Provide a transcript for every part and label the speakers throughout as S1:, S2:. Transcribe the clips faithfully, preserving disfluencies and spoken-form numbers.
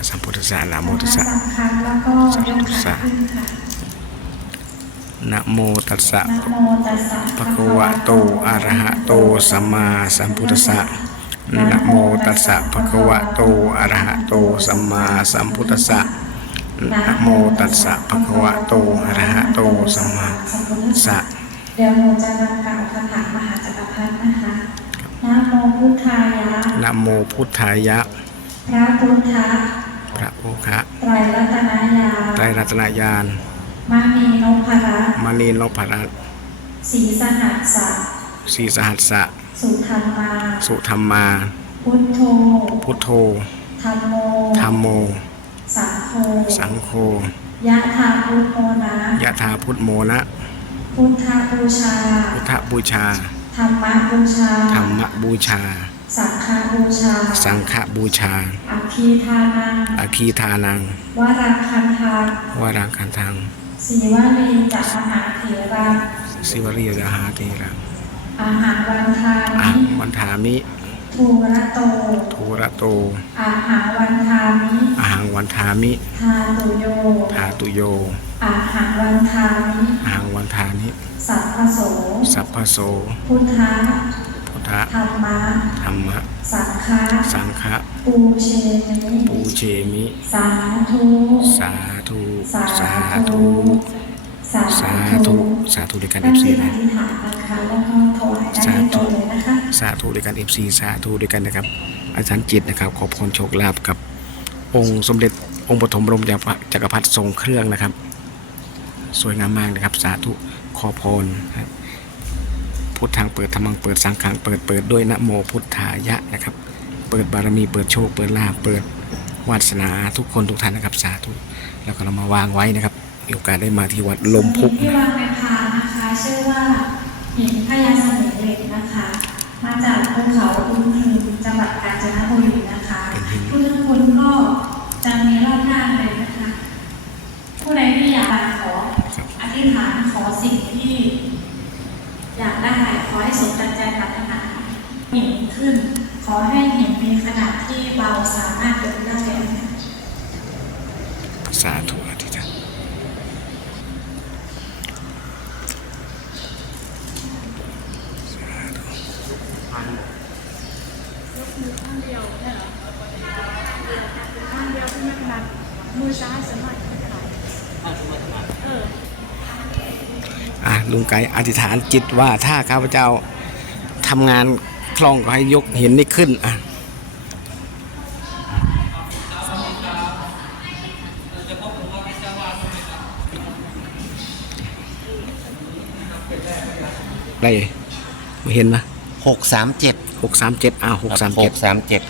S1: สัมพุทธัสสะนะโมตัสสะ
S2: สามครั้งแล้วก็ยกขาขึ้นค่ะ
S1: นะโมตัสสะ
S2: นะโมตัสสะ
S1: ภะคะวะโตอะระหะโตสัมมาสัมพุทธัสสะนะโมตัสสะภะคะวะโตอะระหะโตสัมมาสัมพุทธัสสะนะโมตัสสะภะคะวะโตอะระหะโตสัมมาสัมพุทธัสสะ
S2: เดี๋ยวหนูจะนำกล่าวคาถามหาจักรพรรดินะคะนะโมพุทธายะ
S1: นะโมพุทธายะ
S2: พระพุทธะ
S1: พระพุทธะ
S2: ไตรรัตนญาณ
S1: ไตรรัตนญาณ
S2: มณีนพรัตน์
S1: มณีนพรัตน์
S2: ศรีสหัสสะ
S1: ศรีสหัสสะ
S2: สุธรรมา
S1: สุธรรมา
S2: พุทโธ
S1: พุทโธ
S2: ธัมโม
S1: ธัมโม
S2: สังโฆ
S1: สังโฆ
S2: ยะถาพุทโมนะ
S1: ยะถาพุทโมนะ
S2: พุทธบูชา
S1: พุทธบูชา
S2: ธรรมบูชา
S1: ธรรมบูชา
S2: สังฆบูชา
S1: สังฆบูชา
S2: อคีทานัง
S1: อคีทานัง
S2: วรังคันธาว
S1: รังคันทัง
S2: สีวลีจักมหาเถระ
S1: สิวรียหาเถระ
S2: อาหารวันทา
S1: อา
S2: มิ
S1: วันทามิ
S2: ทูระโต
S1: ทูระโต
S2: อาหารวันทามิ
S1: อาหังวันทามิ
S2: ทาตุโย
S1: ทาตุโย
S2: อาหารวันทามิ
S1: อาหังวันทามิ
S2: สัพพโส
S1: สัพพโส
S2: พุทธะ
S1: พุทธะ
S2: ธรรมะ
S1: ธรรมะ
S2: สังฆะ
S1: สังฆะ
S2: ปูเชมิ
S1: ปูเชมิ
S2: สาธุ
S1: สาธุ
S2: สา
S1: สาธุ
S2: ธุ
S1: สาธุสาธุด้วยกันเอฟซีนะสาธุสาธุด้วยกันเอฟซีสาธุด้วยกันนะครับอาจารย์จิตนะครับขอพรโชคลาภกับองค์สมเด็จองค์ปฐมบรมจักรพรรดิทรงเครื่องนะครับสวยงามมากนะครับสาธุขอพรพุทธังเปิดธรรมังเปิดสังฆังเปิดเปิดด้วยนะโมพุทธายะนะครับเปิดบารมีเปิดโชคเปิดลาภเปิดวาสนาทุกคนทุกท่านนะครับสาธุแล้วก็เรามาวางไว้นะครับมีโอกาสได้มาที่วัดลมพุก
S2: ที่วางในพานนะคะชื่อว่าหินพญาเสมิงเหล็กนะคะมาจากภูเขาอุ้มพึงจังหวัดกาญจนบุรีนะคะผู้ทุกคนก็จะมีรอบหน้าเลยนะคะผู้ใดที่อยากขออธิษฐานขอสิ่งที่อยากได้ขอให้สมดังใจปรารถนาหินขึ้นขอให้หินมีขนาดที่เบาสามารถยกได้
S1: สาธุอธิษฐาน
S3: ยกมือข้างเดียวใช่เหรอข้างเดียวที่ไม่ถนัดมือซ้ายสามารถไม่ถนัดเออ
S1: อ่ะลุงไก่อธิษฐานจิตว่าถ้าข้าพเจ้าทำงานคล่องก็ให้ยกเห็นได้ขึ้นอ่ะได้ไม่เห็นนะ
S4: หกสามเจ็ด
S1: หกสามเจ็ดอ่าหกสามเจ็ด
S4: หกสามเจ็ด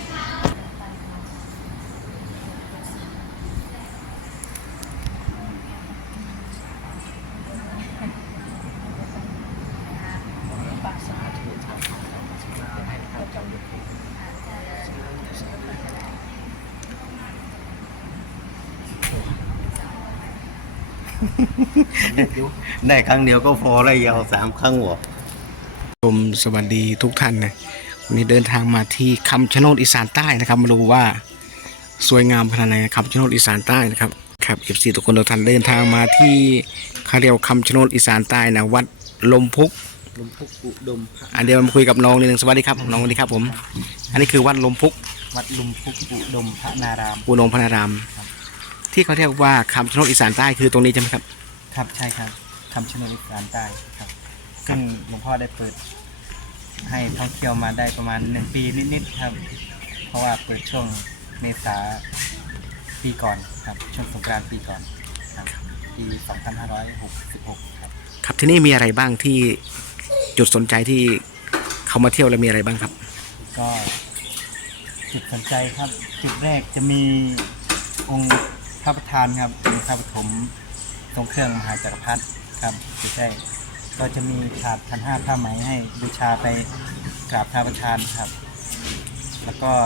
S4: ได้ครั้งเดียวก็พอแล้วยาวสามครั้งหรอ
S1: ผมสวัสดีทุกท่านนะวันนี้เดินทางมาที่คำชะโนดอีสานใต้นะครับมาดูว่าสวยงามขนาดไหนคำชะโนดอีสานใต้นะครับครับเอฟซีทุกคนทุกท่านเดินทางมาที่เขาเรียกคำชะโนดอีสานใต้นะวัดลมพุก
S4: ลมพุกอุดม
S1: อันเดียวมาคุยกับน้องนิดนึงสวัสดีครับน้องสวัสดีครับผมอันนี้คือวัดลมพุก
S4: วัดลมพุกอุดมพระนาราม
S1: อุดมพระนารามที่เขาเรียกว่าคำชะโนดอีสานใต้คือตรงนี้ใช่ไหมครับ
S4: ครับใช่ครับคำชะโนดอีสานใต้ครับซึ่งหลวงพ่อได้เปิดให้ท่องเที่ยวมาได้ประมาณหนึ่งปีนิดๆครับเพราะว่าเปิดช่วงเมษาปีก่อนครับช่วงสงกรานต์ปีก่อนครับปีสองพันห้าร้อยหกสิบหกครับ
S1: ครับที่นี่มีอะไรบ้างที่จุดสนใจที่เขามาเที่ยวแล้วมีอะไรบ้างครับ
S4: ก็จุดสนใจครับจุดแรกจะมีองค์พระประธานครับองค์พระปฐมทรงเครื่องมหาจักรพรรดิครับจุดแรกก็จะมีถาดพันห้าผ้าไหมให้บูชาไปกราบพระประธานครับแล้วก็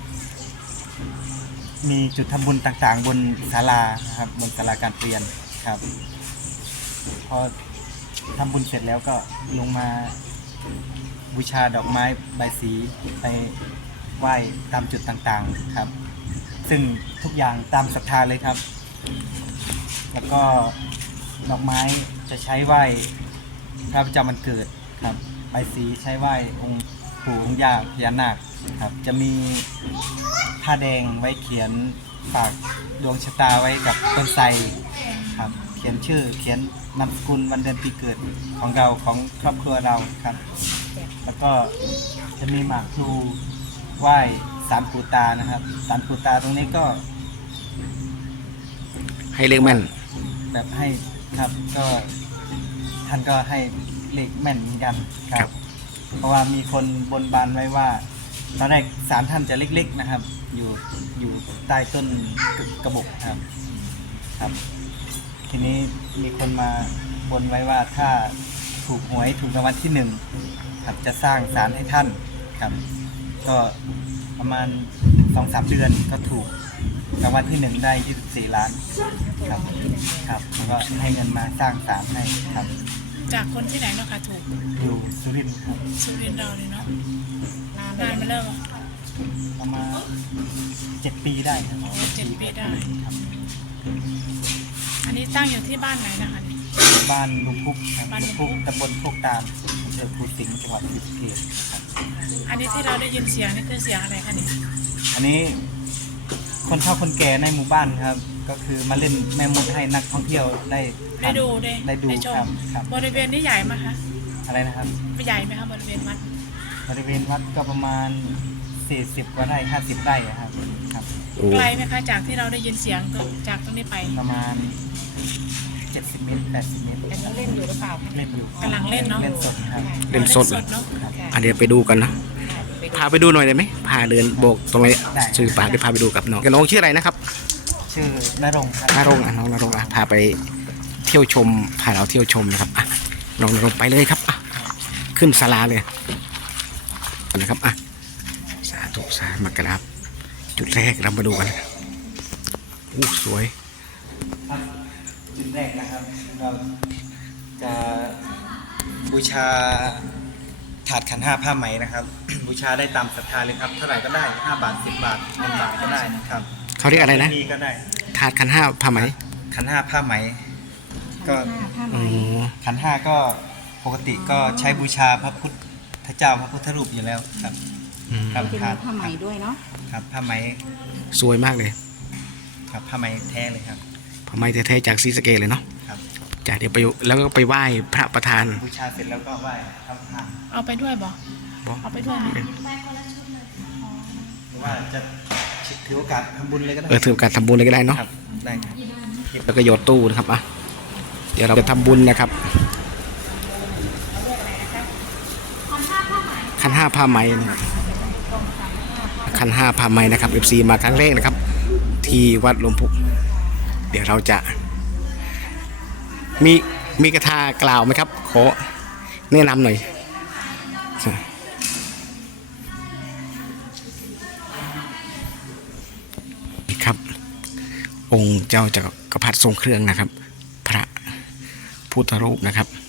S4: มีจุดทำบุญต่างๆบนศาลาครับบนศาลาการเปลี่ยนครับพอทำบุญเสร็จแล้วก็ลงมาบูชาดอกไม้ใบสีไปไหว้ตามจุดต่างๆครับซึ่งทุกอย่างตามศรัทธาเลยครับ แล้วก็ดอกไม้จะใช้ไหว้พระประจำวันเกิดครับใบสีใช้ไหว้องค์ปู่องค์ย่าพญานาคครับจะมีผ้าแดงไว้เขียนฝากดวงชะตาไว้กับต้นไทรครับเขียนชื่อเขียนนามสกุลวันเดือนปีเกิดของเราของครอบครัวเราครับ แล้วก็จะมีหมากพลูไหว้ศาลปู่ตานะครับศาลปู่ตาตรงนี้ก็
S1: ให้เลขแม่น
S4: แบบให้ครับก็ท่านก็ให้เลขแม่นเหมือนกันค
S1: ครั
S4: รับ บ เพราะว่ามีคนบนบานไว้ว่าตอนแรกศาลท่านจะเล็กๆนะครับ อยู่อยู่ใต้ต้นกระบอกครับครับ ทีนี้มีคนมาบนไว้ว่าถ้าถูกหวยถูกรางวัลที่หนึ่งครับจะสร้างศาลให้ท่านครับ ก็ประมาณสองสามเดือนก็ถูกรางวัลที่หนึ่งได้ยี่สิบสี่ล้านครับครับแล้วก็ให้เงินมาสร้างศาลให้ครับ
S3: จากคนที่ไหนเนาะค่ะถูก
S4: อยู่สุรินทร์ครับ
S3: สุรินทร์เราเลยเนาะนานมาเริ่ม
S4: ประมาณเจ็ดปีได้ครับ
S3: เจ็ดปีได้
S4: ครับ
S3: อันนี้ตั้งอยู่ที่บ้านไหนนะคะเนี่ย
S4: บ้านลุงพุกครับ
S3: บ้านลุ
S4: ลุ
S3: ง
S4: ง
S3: พุ
S4: พุ
S3: ก
S4: กตำบลพุกตามอำเภอภูสิงห์จังหวัดศรีสะเกษครับ
S3: อันนี้ที่เราได้ยินเสียงนี่คือเสียงอะไรคะเนี่ย
S4: อันนี้คนเฒ่าคนแก่ในหมู่บ้านครับ ก็คือมาเล่นแม่มดให้นักท่องเที่ยวได้
S3: ได้ดูได้
S4: ได้ดู
S3: ช
S4: ครั
S3: ม
S4: บครับ
S3: บริเวณนี้ใหญ่ไหมคะ
S4: อะไรนะครับ
S3: ไม่ใหญ่ไหมคะบริเวณวัด
S4: บริเวณวัดก็ประมาณสี่สิบกว่าไร่ห้าสิบไร่อะครับครับ
S1: โอ้
S3: ไกลไหมคะจากที่เราได้ยินเสียงตรงจากตรงนี้ไป
S4: ประมาณเจ็ดสิบเมตรแปดสิบเมตร
S3: เขาเล่นอยู่หรือเปล่า
S4: เล่นอยู่
S3: กำลังเล่นเนาะ
S4: เล่นสดครับ
S1: เล่นสด
S3: เนาะ
S1: อ่ะเดี๋ยวไปดูกันนะพาไปดูหน่อยได้ไหมพาเดินโบกตรงไหนชื่อป่าเดี๋ยวพาไปดูกับน้องกับน้องชื่ออะไรนะครับ
S4: ชื่อนรงค์ครับ
S1: นารงค์อ่ะน้องนารงค์อ่ะพาไปเที่ยวชมพาเราเที่ยวชมนะครับอ่ะน้องนารงค์ไปเลยครับอ่ะขึ้นศาลาเลยนะครับอ่ะสาธุสาธุมากราบจุดแรกเรามาดูกันอู้สวย
S4: ครับจุดแรกนะครับ เราจะบูชาถาดขันห้าผ้าไหมนะครับ บูชาได้ตามศรัทธาเลยครับเท่าไหร่ก็ได้ห้าบาทสิบบาทหนึ่งบาทก็ได้นะครับ
S1: เขาเรียกอะไรนะ
S4: มีก็ได้
S1: ถาดขันห้าผ้าไหม
S4: ขันห้าผ้าไหม ก็
S1: อ๋อ
S4: ขันห้าก็ปกติก็ใช้บูชาพระพุทธเจ้าพระพุทธรูปอยู่แล้วครับ
S1: อืม
S4: ครับ
S5: จะ
S4: ถา
S5: มี
S4: ด
S5: ผ้าไหมด้วยเนาะ
S4: ครับผ้าไหม
S1: สวยมากเลย
S4: ครับผ้าไหมแท้เลยครับ
S1: ผ้าไหมแท้ๆจากศรีสะเกษเลยเนาะ
S4: ครับ
S1: จากเดี๋ยวไปแล้วก็ไปไหว้พระประธาน
S4: บูชาเสร็จแล้วก็ไหว้พระประธาน
S3: เอาไปด้วยบ่
S1: บอก
S3: เอาไปด้วยไหม
S4: หรือว่าจะถือโอกาสทำบุญเลยก็ได้
S1: เออถือโอกาสทำบุญเลยก็ได้เนาะ
S4: ครับได้ครับ
S1: แล้วก็โยนตู้นะครับอ่ะเดี๋ยวเราจะทำบุญนะครับคันห้าผ้าไหมนะครับคันห้าผ้าไหมนะครับเอฟซีมาครั้งแรกนะครับ ที่วัดหลวงพุกเดี๋ยวเราจะ มีมีกระทากล่าวไหมครับขอแนะนำหน่อยครับ องค์เจ้าจักรพรรดิทรงเครื่องนะครับ พระพุทธรูปนะครับ